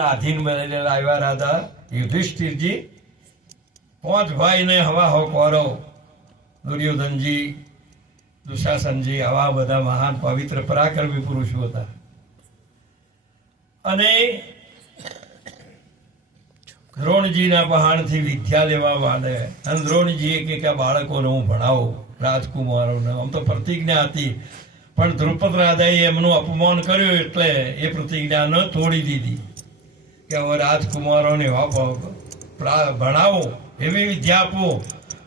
આધીન બનેલા આવ્યા રાજા યુધિષ્ઠિરજી, 5 ભાઈને હવા હો કૌરવ, દુર્યોધનજી, દુશાસનજી, આવા બધા મહાન પવિત્ર પરાક્રમી પુરુષો હતા. અને દ્રોણજીના પહાણથી વિદ્યા લેવા માંડે. અને દ્રોણજીએ કે બાળકોને હું ભણાવું, રાજકુમારોને. આમ તો પ્રતિજ્ઞા હતી, પણ દ્રુપદ રાજાએ એમનું અપમાન કર્યું એટલે એ પ્રતિજ્ઞાને તોડી દીધી કે હવે રાજકુમારોને ભણાવો, એવી વિદ્યા આપો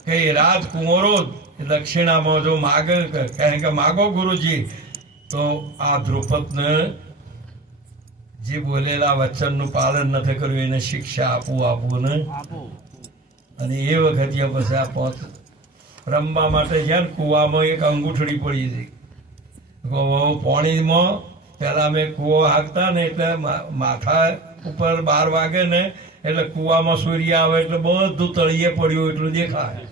કે રાજકુમારો દક્ષિણામાં જો માગે, કહે કે માગો ગુરુજી, તો આ દ્રુપદને જે બોલેલા વચનનું પાલન નથી કર્યું એને શિક્ષા આપવું ને. અને એ વખતે પછી આ પોત રમવા માટે ગયા ને કુવામાં એક અંગૂઠડી પડી હતી. પાણીમાં પેલા અમે કૂવો હાંકતા ને એટલે માથા ઉપર 12 વાગે ને એટલે કુવામાં સૂર્ય આવે એટલે બધું તળિયે પડ્યું એટલું દેખાય.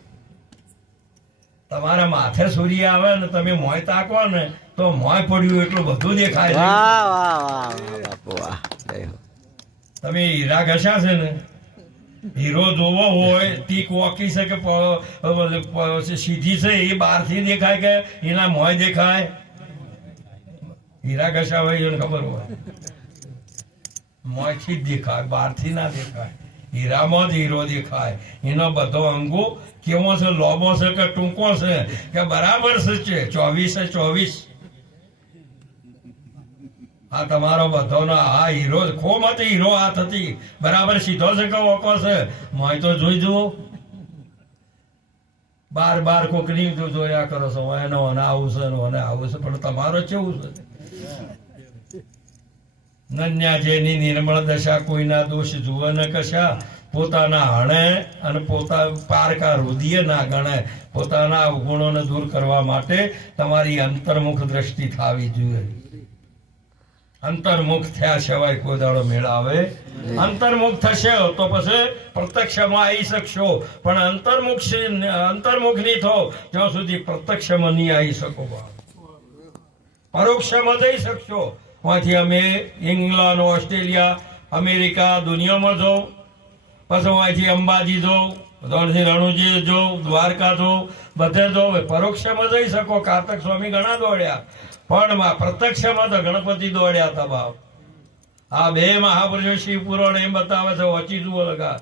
તમારા માથે સૂર્ય આવે ને તમે મોય તાકો ને તો મોય પડ્યું એટલું બધું દેખાય. તમે હીરા ઘસ્યા છે ને, હીરો જોવો હોય તીક ઓકી છે કે સીધી છે એ બહારથી દેખાય કે એના મોય દેખાય. હીરા ઘસા હોય એને ખબર હોય મોંથી જ દેખાય, બહારથી ના દેખાય. હીરામાં જ હીરો દેખાય. એનો બધો અંગો કેવો છે, લોબો છે કે ટૂંકો છે કે બરાબર છે 24 આ તમારો બધોનો આ હીરો ખોમ હતી, હીરો હાથ હતી, બરાબર સીધો છે કે ઓકો છે, મોય તો જોઈ જુઓ. બાર કોકની જોયા કરો છો, એનો અને આવું છે, અને આવું છે, પણ તમારો કેવું છે? નન્યા જેની નિર્મળ દશા, કોઈના દોષ જુએ ન કશા, પોતાના હણે અને પોતા પારકા રુધિય ના ગણે. પોતાના અવગુણોને દૂર કરવા માટે તમારી અંતર્મુખ દ્રષ્ટિ થવી જોઈએ. અંતર્મુખ થયા સિવાય કોઈ દાડો મેળાવે. અંતર્મુખ થશે તો પછી પ્રત્યક્ષમાં આવી શકશો, પણ અંતર્મુખ નહીં થો ત્યાં સુધી પ્રત્યક્ષમાં નહીં આવી શકો. પરોક્ષમાં જઈ શકશો. ત્યાંથી અમે ઇંગ્લેન્ડ, ઓસ્ટ્રેલિયા, અમેરિકા, દુનિયામાં જાઉં, પછી અહીંથી અંબાજી જાઉં, ત્યાંથી રણુજી જાઉં, દ્વારકા જાઉં, બધે જાઉં. પરોક્ષમાં જઈ શકો. કાર્તક સ્વામી ઘણા દોડ્યા, પણ પ્રત્યક્ષમાં તો ગણપતિ દોડ્યા હતા બાપ. આ 2 મહાપુરુષો શિવ પુરાણ એમ બતાવે છે, વાંચી જુઓ લગા.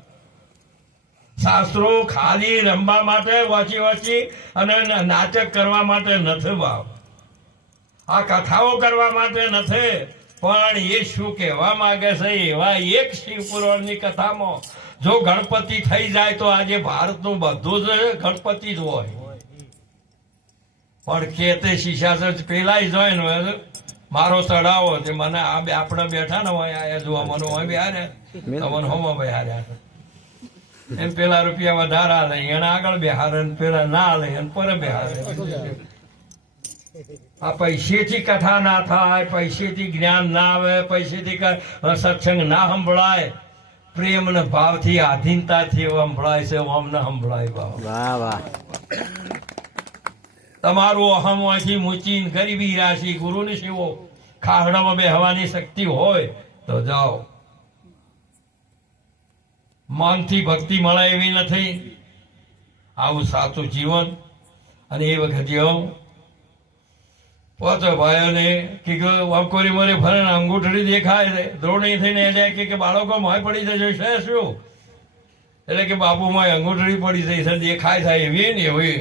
શાસ્ત્રો ખાલી રમવા માટે વાંચી અને નાટક કરવા માટે નથી બાપ. આ કથાઓ કરવા માટે નથી, પણ એ શું કહેવા માંગે છે એવા એક શિવ પુરાણની કથામાં જો ગણપતિ થઈ જાય તો આજે ભારતનું બધું જ ગણપતિ જ હોય. પણ કે તે શીશા પેલા જોઈ ને મારો ચડાવો તે મને આપણે બેઠા ને હોય આયા જોવા, મને હોય બિહાર્યા, તમને હોમાં બિહાર્યા. એમ પેલા રૂપિયા વધારા લે, એને આગળ બિહારે, પેલા ના લે એને પર બિહારે. આ પૈસેથી કથા ના થાય, પૈસેથી જ્ઞાન ના આવે, પૈસેથી સત્સંગ ના સંભળાય. પ્રેમ ને ભાવથી, આધીનતાથી સંભળાય છે, અમને સંભળાય ભાવ. તમારું અહમ અહીંથી મૂચીને ગરીબી રાશિ ગુરુની સેવો ખાહડામાં બેહવાની શક્તિ હોય તો જાઓ. મનથી ભક્તિ મળે એવી નથી. આવું સાચું જીવન. અને એ વખતે પોતે ભાઈઓને કે વકોરી મરે ફરે અંગૂઠડી દેખાય છે, દ્રોણી થઈને એને કે બાળકો મોય પડી જશે છે શું? એટલે કે બાપુ મોય અંગૂઠડી પડી જઈ છે, દેખાય થાય એવી ને એવી.